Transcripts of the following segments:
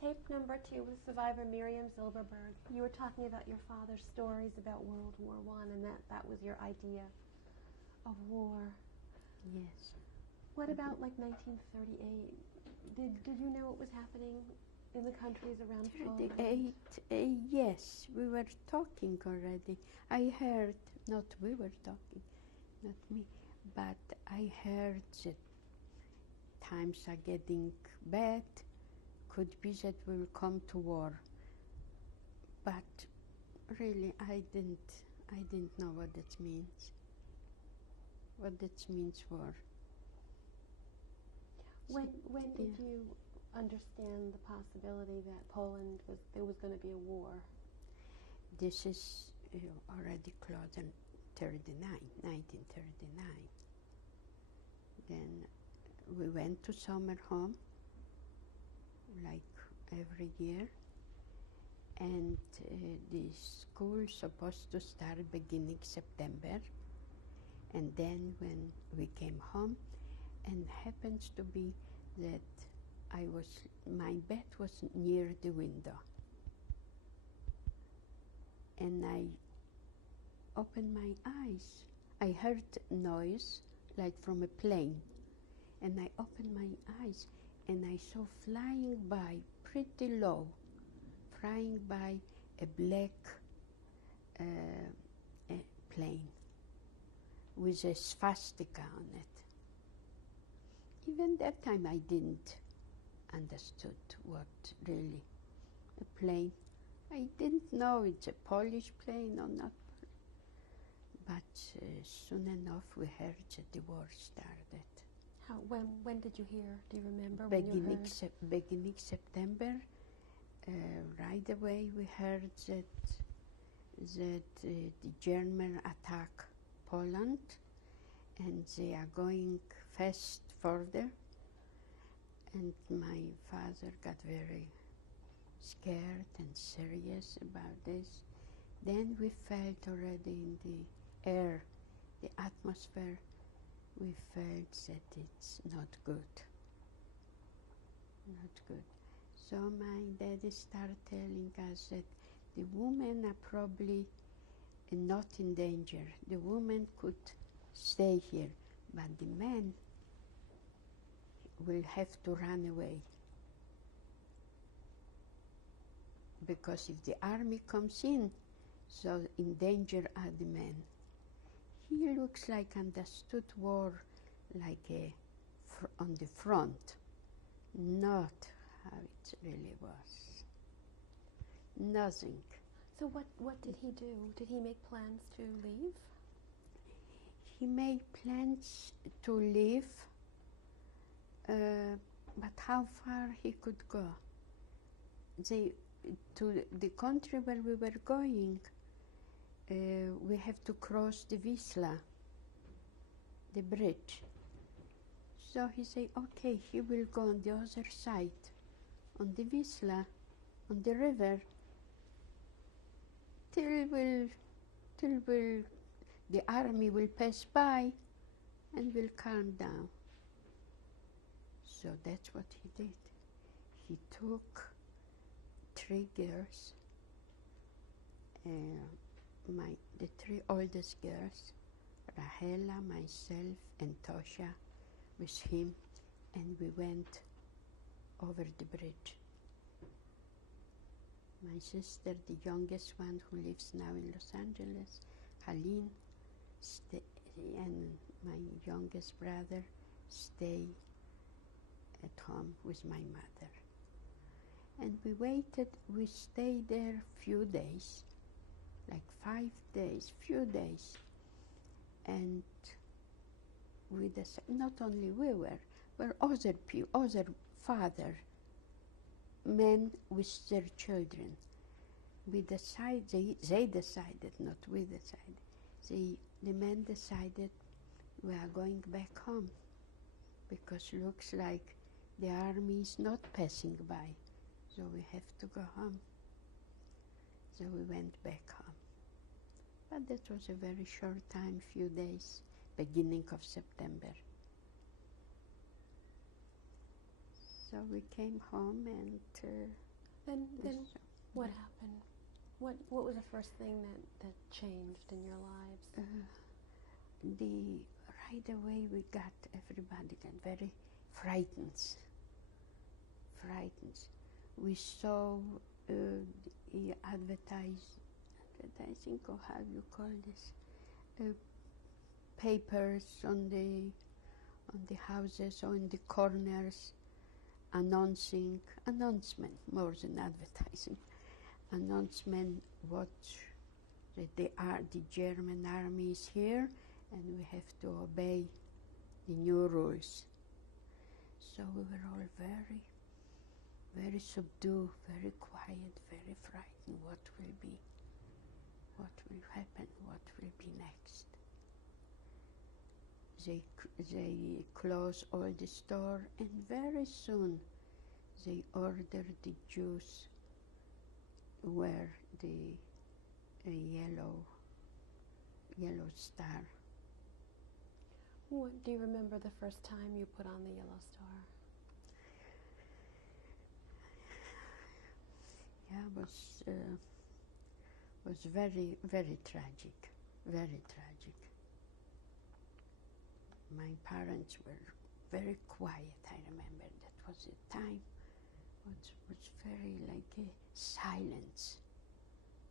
tape number 2 with survivor Mirjam Zylberberg. You were talking about your father's stories about World War I, and that was your idea of war. Yes. What about like 1938? Did you know what was happening in the countries around Poland? 38, yes, we were talking already. I heard, not we were talking, not me, but I heard that times are getting bad, could be that we'll come to war. But really, I didn't know what that means. What that means war. When did you understand the possibility that there was going to be a war? This is already close in 1939. Then we went to summer home, like every year, and the school supposed to start beginning September, and then when we came home, and happens to be that my bed was near the window, and I opened my eyes. I heard noise like from a plane, and I opened my eyes and I saw flying by pretty low, flying by a black plane with a swastika on it. Even that time I didn't understood what really a plane. I didn't know it's a Polish plane or not. But soon enough we heard that the war started. When did you hear? Do you remember when you heard? Beginning September, right away we heard that the Germans attack Poland, and they are going fast further. And my father got very scared and serious about this. Then we felt already in the air, the atmosphere, we felt that it's not good. Not good. So my daddy started telling us that the women are probably not in danger. The women could stay here, but the men will have to run away. Because if the army comes in, so in danger are the men. He looks like understood war like on the front, not how it really was. Nothing. So what did he do? Did he make plans to leave? He made plans to leave, but how far he could go? To the country where we were going, we have to cross the Wisla, the bridge. So he said, okay, he will go on the other side, on the Wisla, on the river, till the army will pass by and will calm down. So that's what he did. He took 3 girls, the 3 oldest girls, Rahela, myself, and Tosha, with him, and we went over the bridge. My sister, the youngest one who lives now in Los Angeles, Haline, and my youngest brother stay at home with my mother. And we stayed there few days, like 5 days, few days. And we decided, not only we were other father, men with their children. They decided, not we decided. The men decided we are going back home because looks like the army is not passing by. So we have to go home. So we went back home. But that was a very short time, few days, beginning of September. So we came home, and Then So, what happened? What was the first thing that changed in your lives? Right away we got, everybody got very frightened. We saw the advertising, or how you call this, papers on the houses or in the corners, announcement more than advertising, announcement what the German army is here and we have to obey the new rules. So we were all very, very subdued, very quiet, very frightened. What will be? What will happen? What will be next? They closed all the store, and very soon they ordered the Jews wear the yellow star. What, do you remember the first time you put on the yellow star? Yeah, was very, very tragic, very tragic. My parents were very quiet. I remember that was a time was very like a silence.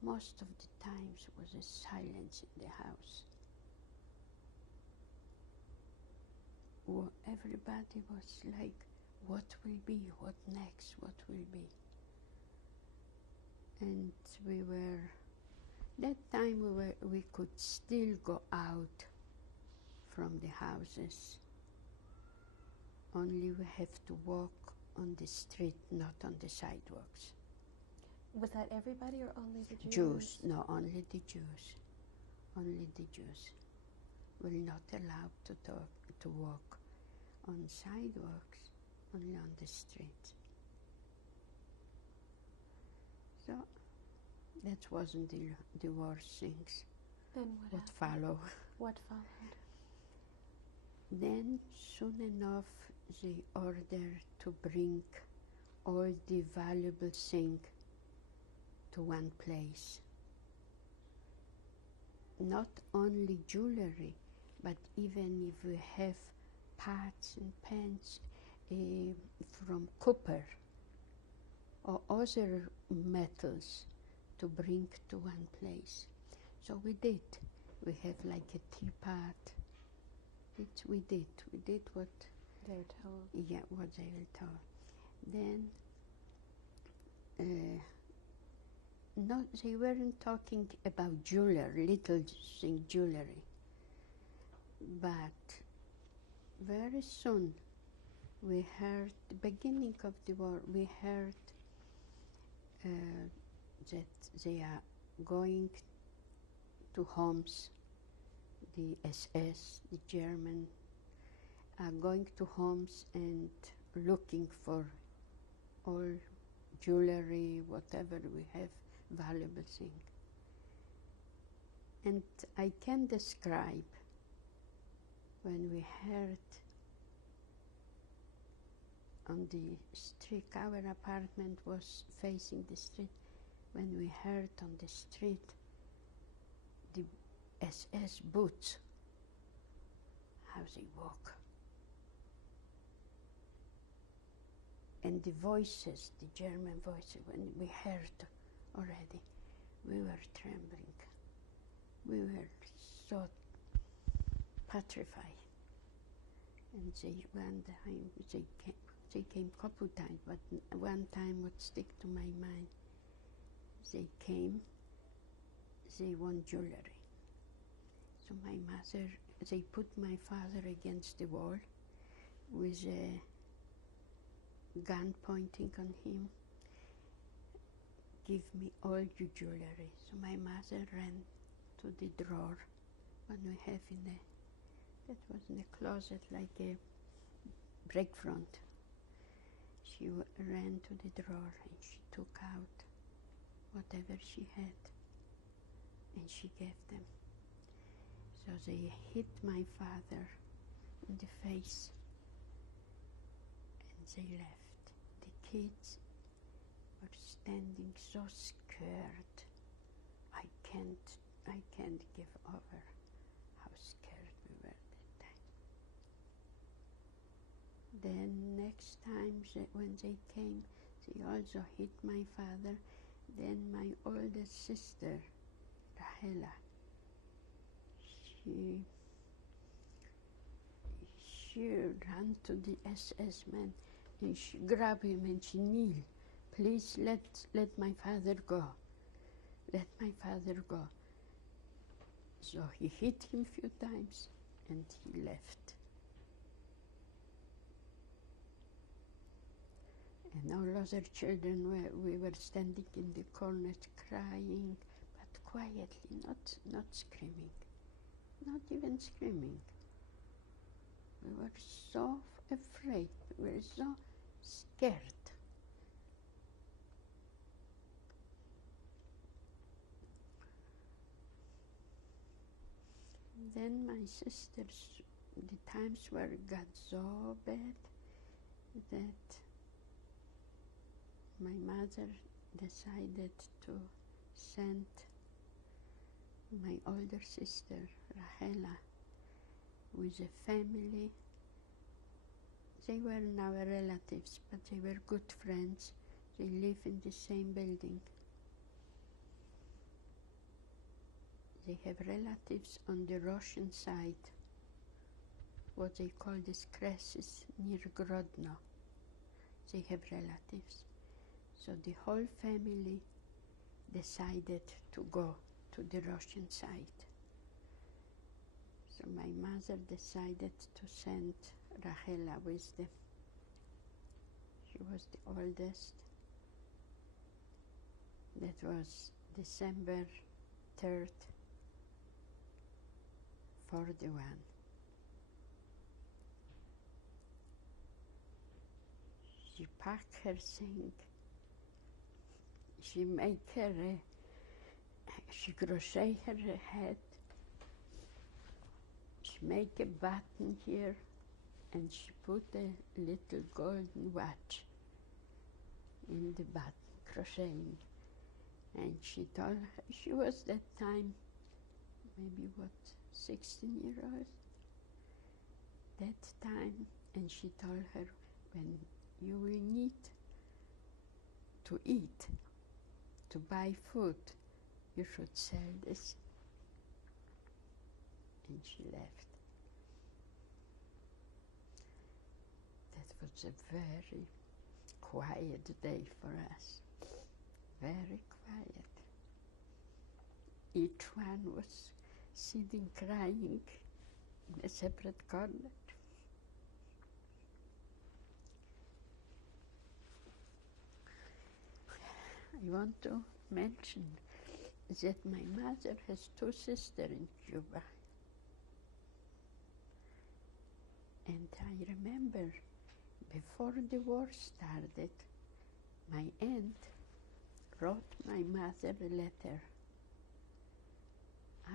Most of the times was a silence in the house. Everybody was like, what will be, what next, what will be? And that time we could still go out from the houses. Only we have to walk on the street, not on the sidewalks. Was that everybody or only the Jews? Jews, no, only the Jews. Only the Jews were not allowed to walk on sidewalks, only on the street. So that wasn't the worst things. Then what followed. What followed? Then soon enough they ordered to bring all the valuable things to one place. Not only jewelry, but even if we have pots and pans from copper or other metals to bring to one place. So we did. We have like a teapot. We did what they were told. Yeah, what they were told. Then no, they weren't talking about jewelry, little thing jewelry. But very soon we heard, the beginning of the war, we heard that they are going to homes, the SS, the German, are going to homes and looking for all jewelry, whatever we have, valuable thing. And I can describe when we heard on the street, our apartment was facing the street, when we heard on the street the SS boots, how they walk. And the voices, the German voices, when we heard already, we were trembling. We were so petrified. And they came a couple times, but one time what stick to my mind, they came, they want jewelry. So my mother, they put my father against the wall with a gun pointing on him. Give me all your jewelry. So my mother ran to the drawer, when we have that was in a closet like a break front. She ran to the drawer and she took out whatever she had and she gave them. So they hit my father in the face and they left. The kids were standing so scared. I can't give over how scared we were that time. Then next time when they came, they also hit my father. Then my oldest sister, Rahela, she ran to the SS man and she grabbed him and she kneeled. Please let my father go. Let my father go. So he hit him a few times and he left. And all other children we were standing in the corners crying, but quietly, not screaming, not even screaming. We were so afraid, we were so scared. Then my sisters, the times were got so bad that my mother decided to send my older sister, Rahela, with a family. They were our relatives, but they were good friends. They live in the same building. They have relatives on the Russian side, what they call the Skresis, near Grodno. They have relatives. So the whole family decided to go to the Russian side. So my mother decided to send Rahela with them. She was the oldest. That was December 3rd, 41. She packed her thing. She made her, she crocheted her head. She made a button here, and she put a little golden watch in the button, crocheting. And she told her, she was that time, maybe 16-year-old, that time, and she told her, when you will need to eat, to buy food, you should sell this. And she left. That was a very quiet day for us. Very quiet. Each one was sitting crying in a separate corner. I want to mention that my mother has two sisters in Cuba. And I remember before the war started, my aunt wrote my mother a letter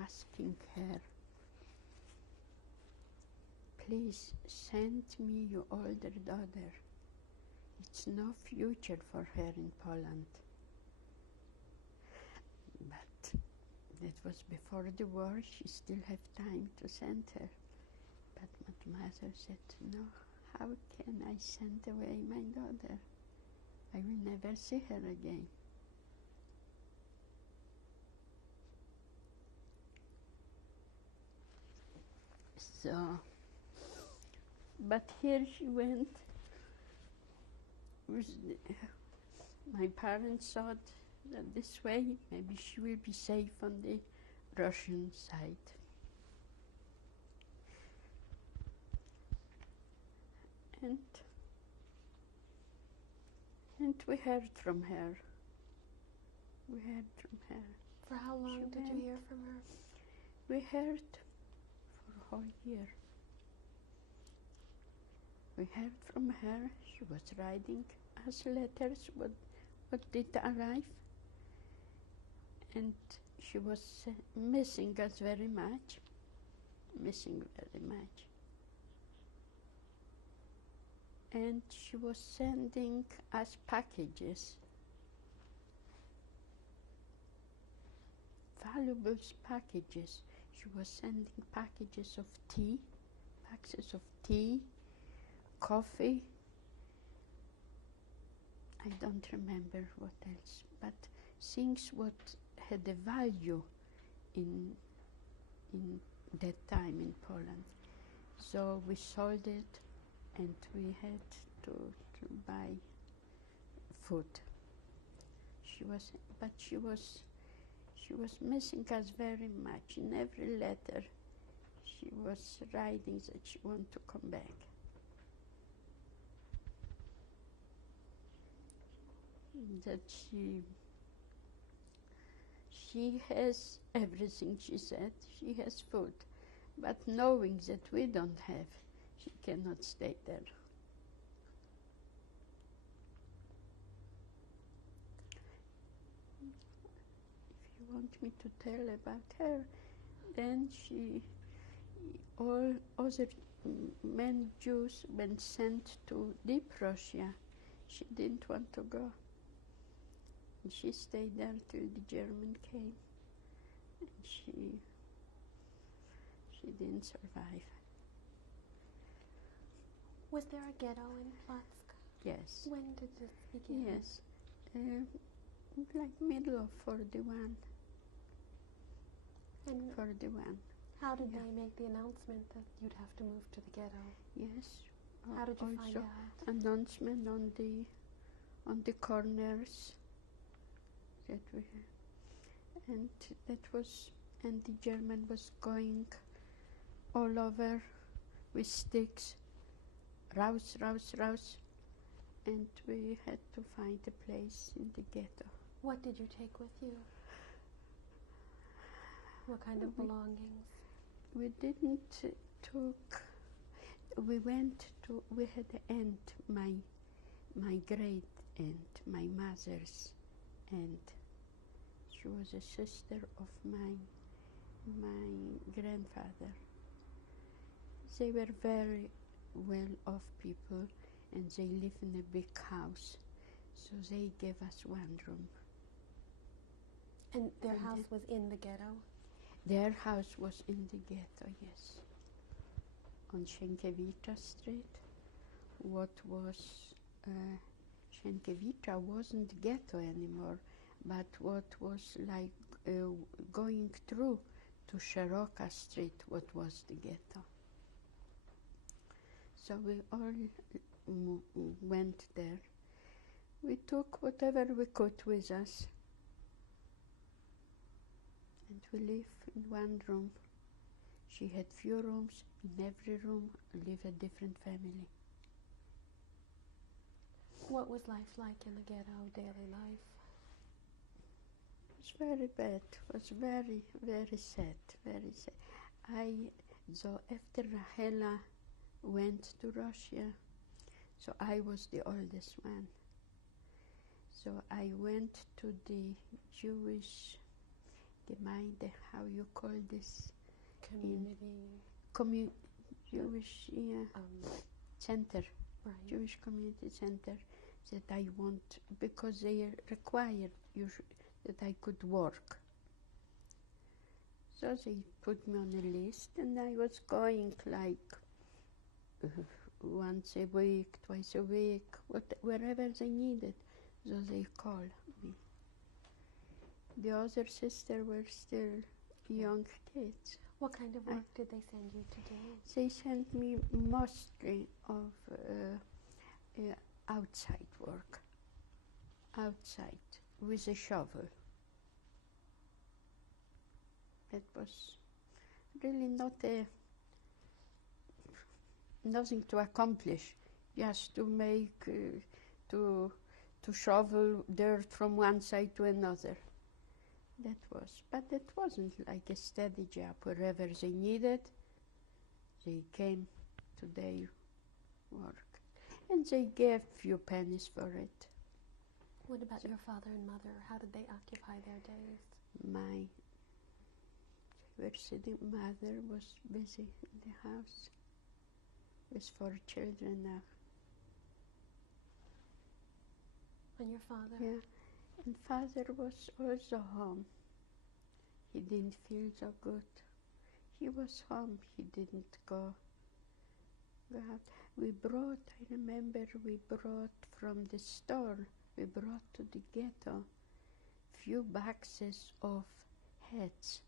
asking her, please send me your older daughter. It's no future for her in Poland. But that was before the war, she still had time to send her. But my mother said, no, how can I send away my daughter? I will never see her again. So, but here she went. My parents thought that this way maybe she will be safe on the Russian side. And we heard from her. We heard from her. For how long did you hear from her? We heard for a whole year. We heard from her. She was writing us letters, what did arrive. And she was missing us very much. Missing very much. And she was sending us packages valuable packages. She was sending packages of tea, boxes of tea, coffee. I don't remember what else, but things what had a value in that time in Poland. So we sold it, and we had to buy food. She was missing us very much. In every letter, she was writing that she wanted to come back. That she has everything, she said. She has food, but knowing that we don't have, she cannot stay there. If you want me to tell about her, then all other many Jews been sent to deep Russia. She didn't want to go. And she stayed there till the German came. And she didn't survive. Was there a ghetto in Platsk? Yes. When did this begin? Yes. Like middle of 41. And 41. how did Yeah. they make the announcement that you'd have to move to the ghetto? Yes. How did you also find out? Announcement on the corners that we had. And the German was going all over with sticks, raus, raus, raus, and we had to find a place in the ghetto. What did you take with you? What kind of belongings? We didn't took. We went to. We had an aunt, my great aunt, my mother's aunt. She was a sister of my grandfather. They were very well-off people, and they live in a big house, so they gave us one room. And their house was in the ghetto? Their house was in the ghetto, yes. On Sienkiewicza Street. What was Sienkiewicza wasn't ghetto anymore, but what was like going through to Szeroka Street, what was the ghetto. So we all went there. We took whatever we could with us, and we lived in one room. She had few rooms. In every room lived a different family. What was life like in the ghetto, daily life? It was very bad. It was very, very sad, very sad. So after Rahela went to Russia, so I was the oldest one. So I went to the Jewish Gemeinde, how you call this? Community. Jewish center, Right. Jewish community center, that I want, because they required that I could work. So they put me on a list, and I was going like once a week, twice a week, wherever they needed. So they called me. The other sister were still young kids. What kind of work did they send you to do? They sent me mostly of outside work, outside with a shovel. It was really nothing to accomplish, just to make to shovel dirt from one side to another. That was, but it wasn't like a steady job. Wherever they needed, they came to their work, and they gave few pennies for it. What about your father and mother? How did they occupy their days? My mother was busy in the house with 4 children now. And your father? Yeah, and father was also home. He didn't feel so good. He was home. He didn't go out. We brought, I remember, we brought from the store, we brought to the ghetto few boxes of hats,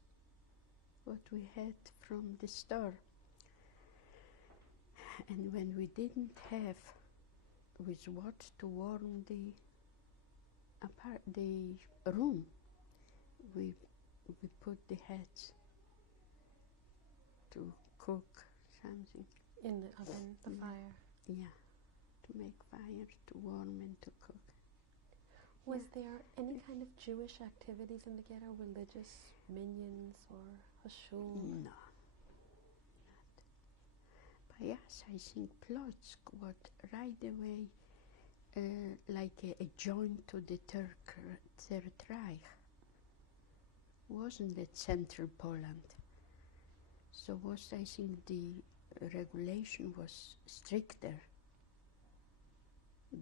what we had from the store. And when we didn't have with what to warm the room, we put the hats to cook something. In the oven, the fire. Yeah, to make fire, to warm and to cook. Was there any kind of Jewish activities in the ghetto, religious minyans or a shul? No, not. By us, I think Plotzk was right away like a joint to the Third Reich. Wasn't it central Poland? So was, I think, the regulation was stricter.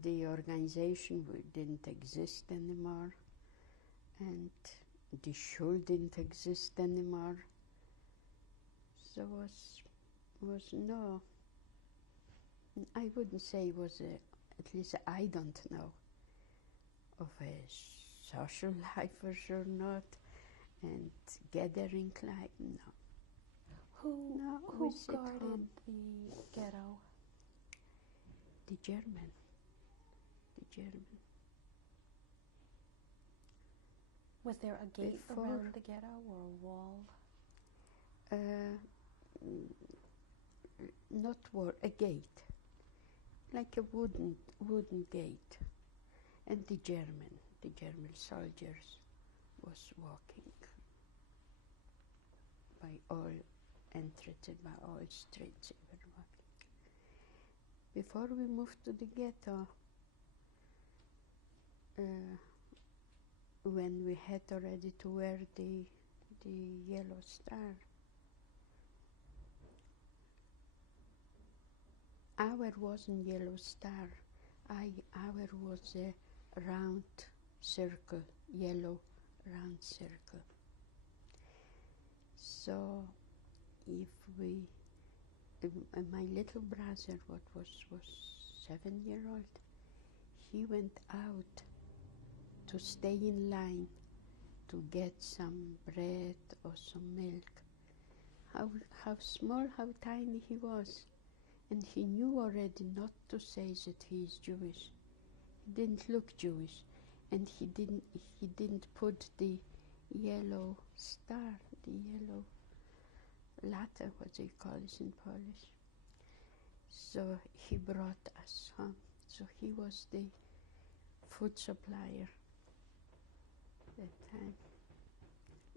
The organization didn't exist anymore, and the shul didn't exist anymore. So was no, I wouldn't say it was at least I don't know of a social life for sure not, and gathering life, no. Who guarded the ghetto? The German. Was there a gate around the ghetto or a wall? Not wall, a gate, like a wooden gate, and the German soldiers was walking by all entrances, by all streets they were walking. Before we moved to the ghetto, when we had already to wear the yellow star, our wasn't yellow star. Our was a round circle, yellow round circle. So if my little brother, what was 7-year-old, he went out to stay in line to get some bread or some milk. How small, how tiny he was. And he knew already not to say that he is Jewish. He didn't look Jewish, and he didn't put the yellow star, the yellow letter, what they call it in Polish. So he brought us home. So he was the food supplier that time,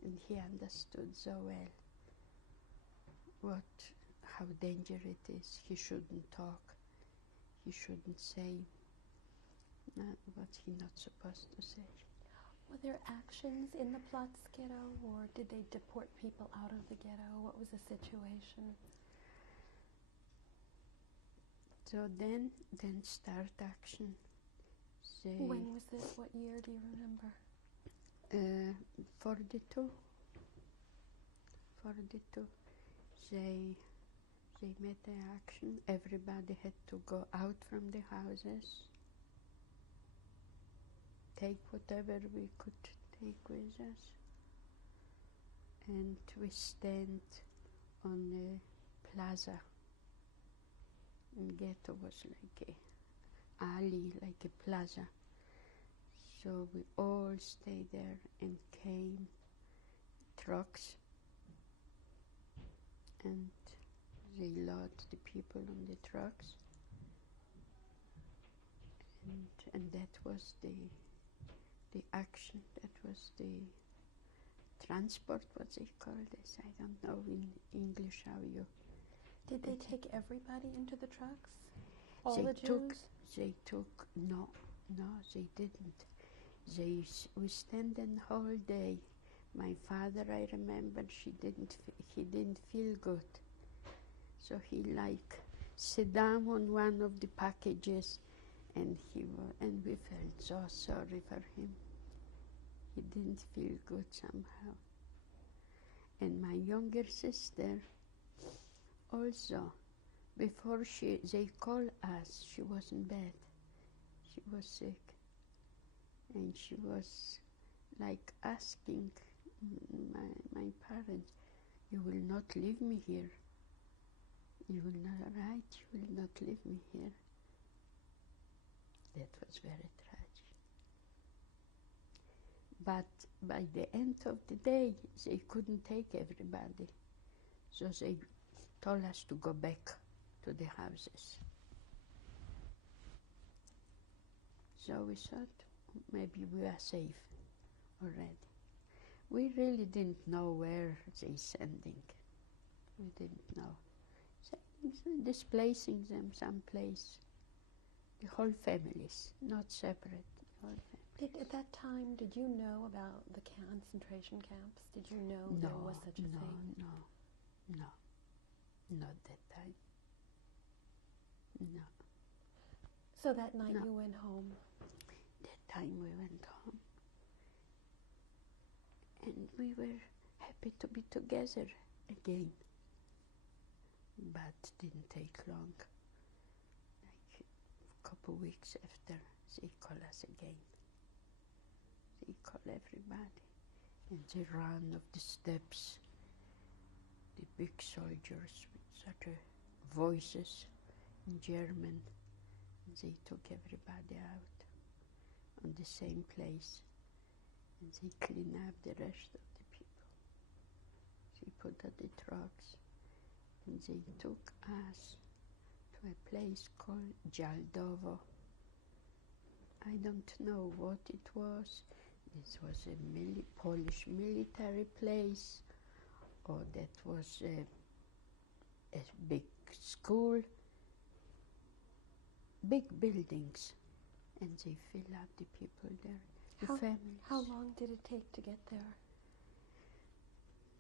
and he understood so well how dangerous it is. He shouldn't talk. He shouldn't say what he's not supposed to say. Were there actions in the Platz ghetto, or did they deport people out of the ghetto? What was the situation? So then start action. When was this? What year do you remember? 42. They made the action. Everybody had to go out from the houses, take whatever we could take with us, and we stand on a plaza. And ghetto was like a alley, like a plaza. So we all stayed there, and came trucks, and they load the people on the trucks, and that was the action. That was the transport, what they call this. I don't know in English how you. Did they take everybody into the trucks? All the Jews? No, they didn't. We stand in the whole day. My father, I remember, he didn't feel good. So he sit down on one of the packages, and we felt so sorry for him. He didn't feel good somehow. And my younger sister also, before they called us, she was in bed. She was sick. And she was like asking my parents, you will not leave me here. You will not, right? You will not leave me here. That was very tragic. But by the end of the day, they couldn't take everybody. So they told us to go back to the houses. So we thought maybe we are safe already. We really didn't know where they sending. We didn't know. Displacing them someplace. The whole families, not separate. The whole families. At that time, did you know about the concentration camps? Did you know there was such a thing? No, not that time. No. So that night you went home? That time we went home. And we were happy to be together again. But didn't take long. Like a couple weeks after, they call us again. They call everybody. And they ran up the steps. The big soldiers with such a voices in German. And they took everybody out on the same place. And they cleaned up the rest of the people. They put out the trucks. And they took us to a place called Jaldovo. I don't know what it was. This was a Polish military place, or that was a big school, big buildings, and they fill up the people there, the families. How long did it take to get there?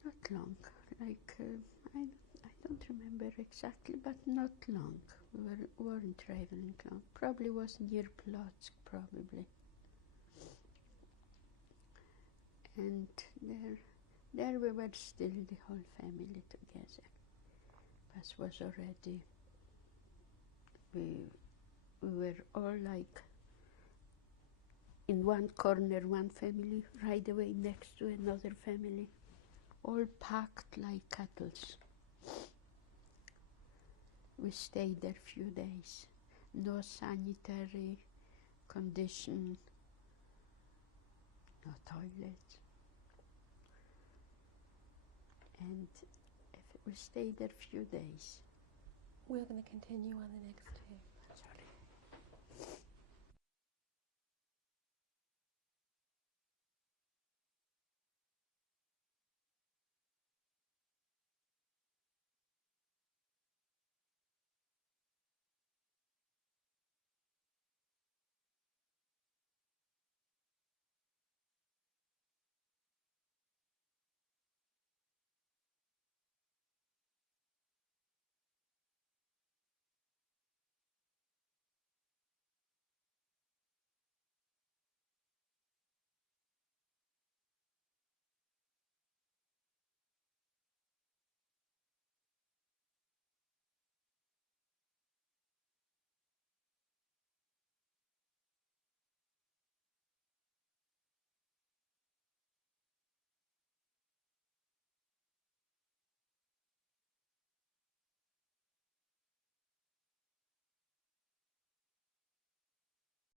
Not long, like I don't remember exactly, but not long. We weren't traveling long. Probably was near Plotzk, probably. And there we were still the whole family together. But was already, we were all like in one corner, one family, right away next to another family, all packed like cattle. We stayed there a few days. No sanitary condition, no toilets. And we stayed there a few days. We're going to continue on the next tape. Sorry.